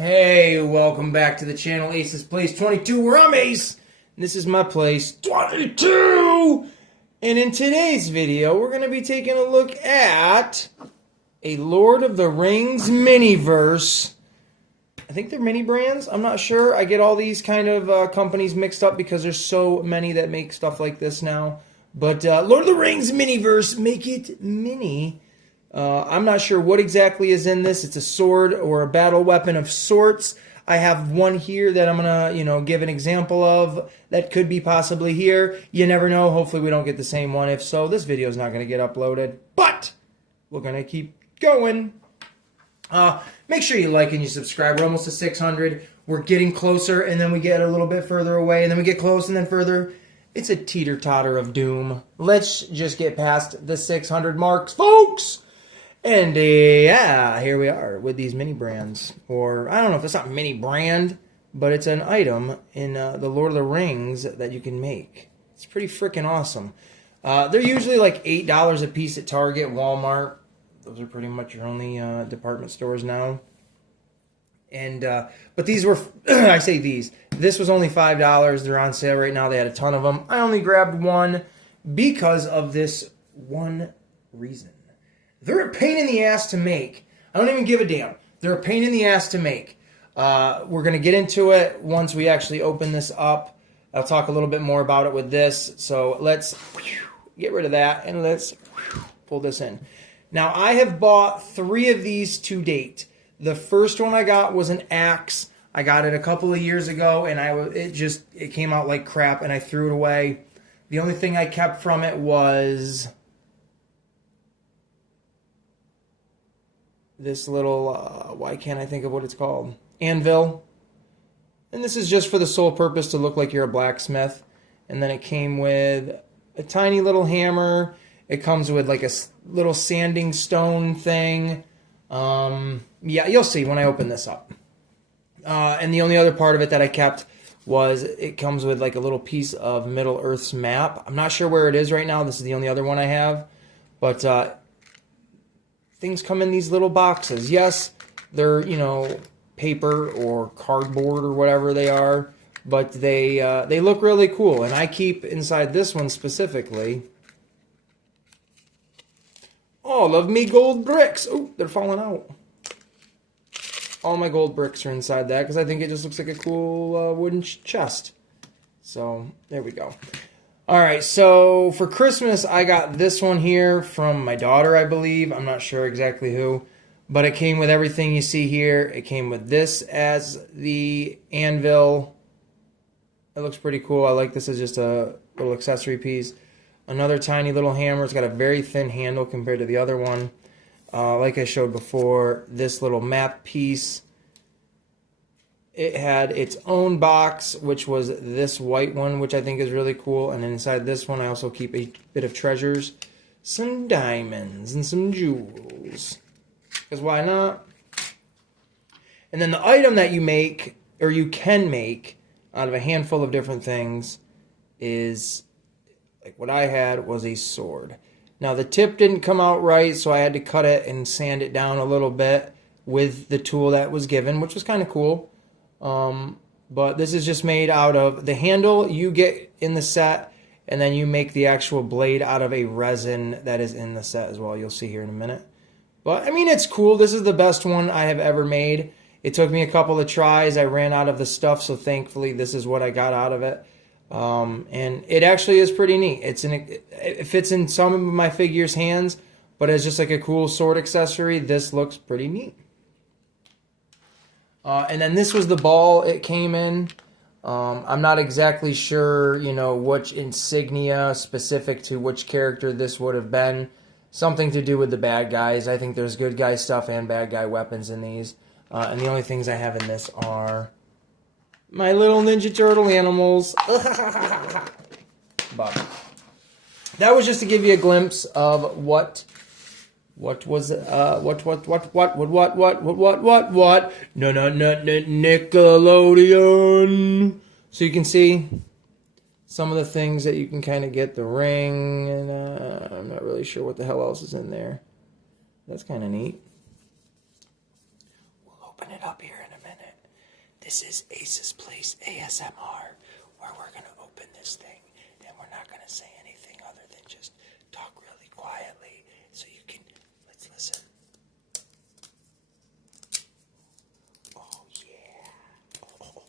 Hey, welcome back to the channel Ace's Place 22, where I'm Ace, and this is my place 22! And in today's video, we're going to be taking a look at a Lord of the Rings mini-verse. I think they're mini brands, I'm not sure. I get all these kind of companies mixed up because there's so many that make stuff like this now. But Lord of the Rings mini-verse, make it mini. I'm not sure what exactly is in this. It's a sword or a battle weapon of sorts. I have one here that I'm going to, give an example of that could be possibly here. You never know. Hopefully we don't get the same one. If so, this video is not going to get uploaded. But we're going to keep going. Make sure you like and you subscribe. We're almost to 600. We're getting closer, and then we get a little bit further away, and then we get close, and then further. It's a teeter-totter of doom. Let's just get past the 600 marks, folks! And yeah, here we are with these mini brands. Or, I don't know if it's not mini brand, but it's an item in the Lord of the Rings that you can make. It's pretty freaking awesome. They're usually like $8 a piece at Target, Walmart. Those are pretty much your only department stores now. And but these were, I say these, this was only $5. They're on sale right now. They had a ton of them. I only grabbed one because of this one reason. They're a pain in the ass to make. I don't even give a damn. They're a pain in the ass to make. We're going to get into it once we actually open this up. I'll talk a little bit more about it with this. So let's get rid of that and let's pull this in. Now, I have bought 3 of these to date. The first one I got was an axe. I got it a couple of years ago, and it came out like crap, and I threw it away. The only thing I kept from it was this little, why can't I think of what it's called? Anvil. And this is just for the sole purpose to look like you're a blacksmith. And then it came with a tiny little hammer. It comes with like a little sanding stone thing. Yeah, you'll see when I open this up. And the only other part of it that I kept was it comes with like a little piece of Middle-earth's map. I'm not sure where it is right now. This is the only other one I have. But things come in these little boxes. Yes, they're, paper or cardboard or whatever they are, but they look really cool. And I keep inside this one specifically all of me gold bricks. Oh, they're falling out. All my gold bricks are inside that because I think it just looks like a cool wooden chest. So, there we go. Alright, so for Christmas, I got this one here from my daughter, I believe. I'm not sure exactly who. But it came with everything you see here. It came with this as the anvil. It looks pretty cool. I like this as just a little accessory piece. Another tiny little hammer. It's got a very thin handle compared to the other one. Like I showed before, this little map piece. It had its own box, which was this white one, which I think is really cool. And inside this one, I also keep a bit of treasures, some diamonds, and some jewels. Because why not? And then the item that you make, or you can make, out of a handful of different things is, like what I had was a sword. Now the tip didn't come out right, so I had to cut it and sand it down a little bit with the tool that was given, which was kind of cool. But this is just made out of the handle you get in the set, and then you make the actual blade out of a resin that is in the set as well. You'll see here in a minute. But, I mean, it's cool. This is the best one I have ever made. It took me a couple of tries. I ran out of the stuff, so thankfully this is what I got out of it. And it actually is pretty neat. It fits in some of my figures' hands, but as just like a cool sword accessory, this looks pretty neat. And then this was the ball it came in. I'm not exactly sure, which insignia specific to which character this would have been. Something to do with the bad guys. I think there's good guy stuff and bad guy weapons in these. And the only things I have in this are my little Ninja Turtle animals. But that was just to give you a glimpse of what was Nickelodeon. So you can see some of the things that you can kind of get. The ring, and I'm not really sure what the hell else is in there. That's kind of neat. We'll open it up here in a minute. This is Ace's Place ASMR, where we're going to open this thing, and we're not going to say anything other than just talk really quietly, so you can, let's listen. Oh, yeah. Oh.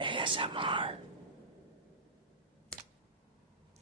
ASMR.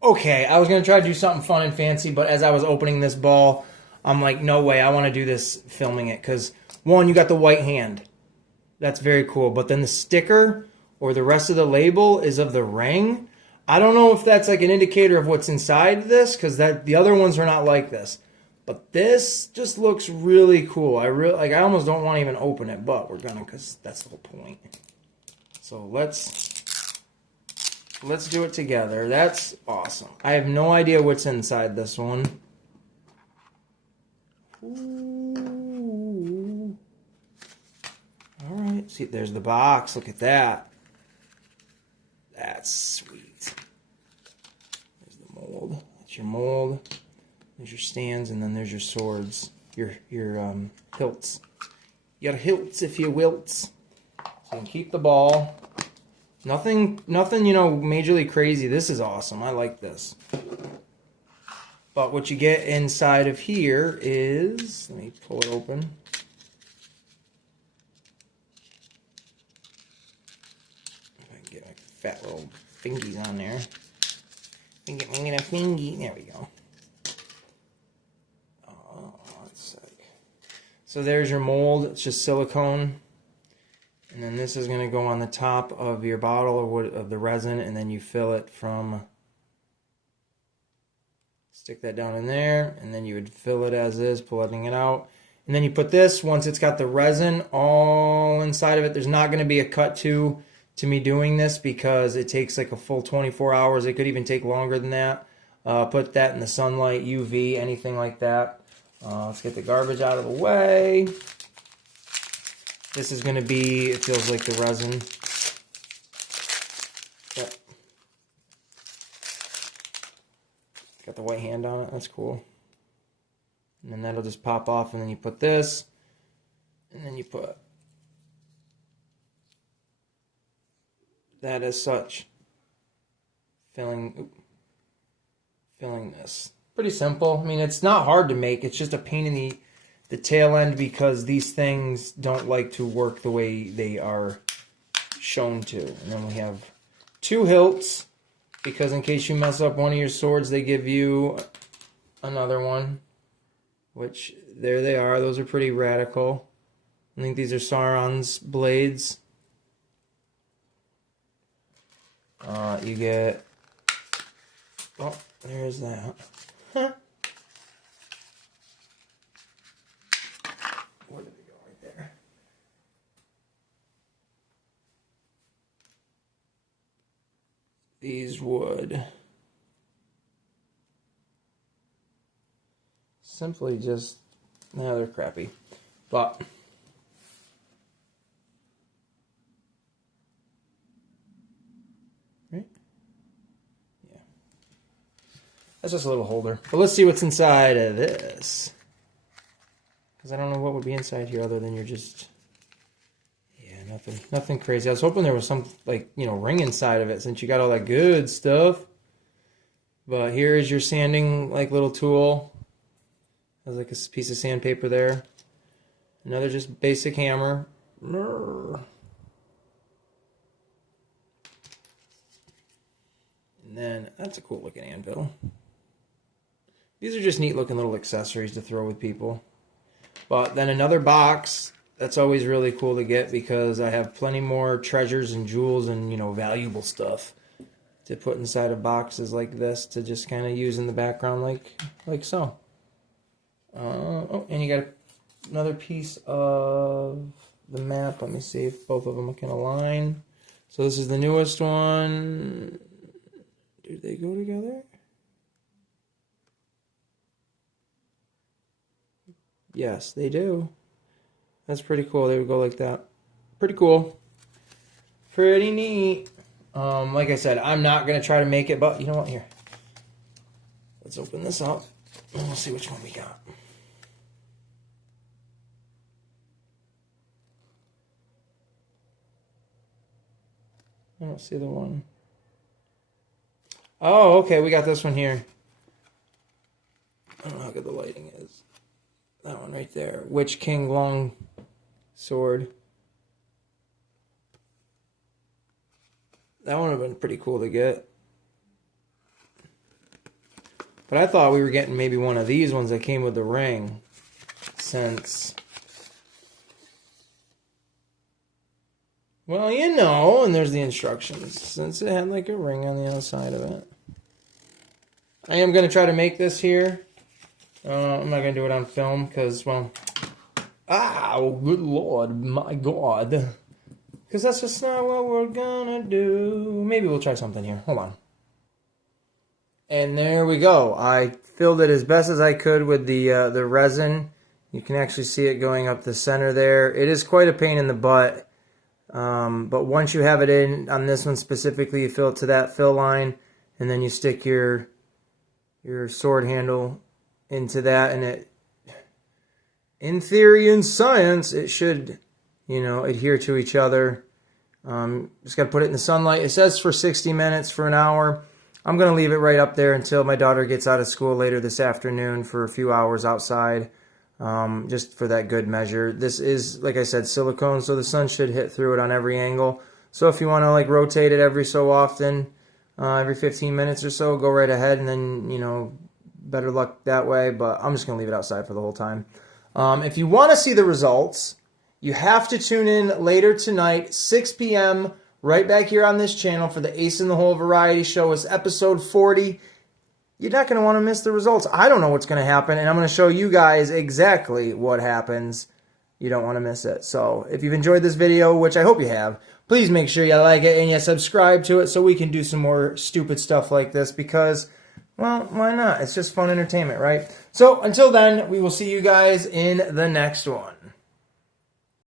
Okay, I was going to try to do something fun and fancy, but as I was opening this ball, I'm like, no way, I want to do this filming it. Because, one, you got the white hand. That's very cool. But then the sticker or the rest of the label is of the ring. I don't know if that's like an indicator of what's inside this, because the other ones are not like this. But this just looks really cool. I almost don't want to even open it, but we're gonna, because that's the whole point. So let's do it together. That's awesome. I have no idea what's inside this one. Ooh. All right. See, there's the box. Look at that. That's sweet. There's the mold. That's your mold. There's your stands, and then there's your swords, your hilts. Your hilts, if you wilts. So you can keep the ball. Nothing, you know, majorly crazy. This is awesome. I like this. But what you get inside of here is, let me pull it open. If I can get my fat little fingies on there. I can get my little fingy. There we go. So there's your mold. It's just silicone. And then this is going to go on the top of your bottle of the resin, and then you fill it from, stick that down in there, and then you would fill it as is, pulling it out. And then you put this, once it's got the resin all inside of it, there's not going to be a cut to me doing this because it takes like a full 24 hours. It could even take longer than that. Put that in the sunlight, UV, anything like that. Let's get the garbage out of the way. This is going to be, it feels like the resin. Yep. Got the white hand on it. That's cool. And then that'll just pop off, and then you put this, and then you put that as such. Filling this. Pretty simple. I mean, it's not hard to make. It's just a pain in the tail end because these things don't like to work the way they are shown to. And then we have two hilts because in case you mess up one of your swords, they give you another one, which there they are. Those are pretty radical. I think these are Sauron's blades. You get, oh, there's that. Huh. Where did they go? Right there. These would simply just, no, they're crappy, but right? Yeah. That's just a little holder. But let's see what's inside of this. Because I don't know what would be inside here other than you're just, yeah, nothing crazy. I was hoping there was some, like, you know, ring inside of it since you got all that good stuff. But here is your sanding, like, little tool. Has like a piece of sandpaper there. Another just basic hammer. And then, that's a cool looking anvil. These are just neat looking little accessories to throw with people. But then another box, that's always really cool to get because I have plenty more treasures and jewels and, you know, valuable stuff to put inside of boxes like this to just kind of use in the background like so. Oh, and you got another piece of the map. Let me see if both of them can align. So this is the newest one. Do they go together? Yes, they do. That's pretty cool. They would go like that. Pretty cool. Pretty neat. Like I said, I'm not going to try to make it, but you know what? Here. Let's open this up, and we'll see which one we got. I don't see the one. Oh, okay, we got this one here. I don't know how good the lighting is. That one right there. Witch King Long Sword. That one would have been pretty cool to get. But I thought we were getting maybe one of these ones that came with the ring. Since... Well, you know, and there's the instructions. Since it had like a ring on the other side of it. I am going to try to make this here. I'm not going to do it on film because, well... Oh, good Lord, my God. Because that's just not what we're going to do. Maybe we'll try something here. Hold on. And there we go. I filled it as best as I could with the resin. You can actually see it going up the center there. It is quite a pain in the butt. But once you have it in, on this one specifically, you fill it to that fill line. And then you stick your sword handle into that. And it, in theory, in science, it should, you know, adhere to each other. Just got to put it in the sunlight. It says for 60 minutes, for an hour. I'm going to leave it right up there until my daughter gets out of school later this afternoon for a few hours outside, just for that good measure. This is, like I said, silicone, so the sun should hit through it on every angle. So if you want to like rotate it every so often, every 15 minutes or so, go right ahead, and then, you know, better luck that way. But I'm just going to leave it outside for the whole time. If you want to see the results, you have to tune in later tonight, 6 p.m., right back here on this channel for the Ace in the Hole Variety Show. It's episode 40. You're not going to want to miss the results. I don't know what's going to happen, and I'm going to show you guys exactly what happens. You don't want to miss it. So if you've enjoyed this video, which I hope you have, please make sure you like it and you subscribe to it so we can do some more stupid stuff like this because, well, why not? It's just fun entertainment, right? So until then, we will see you guys in the next one.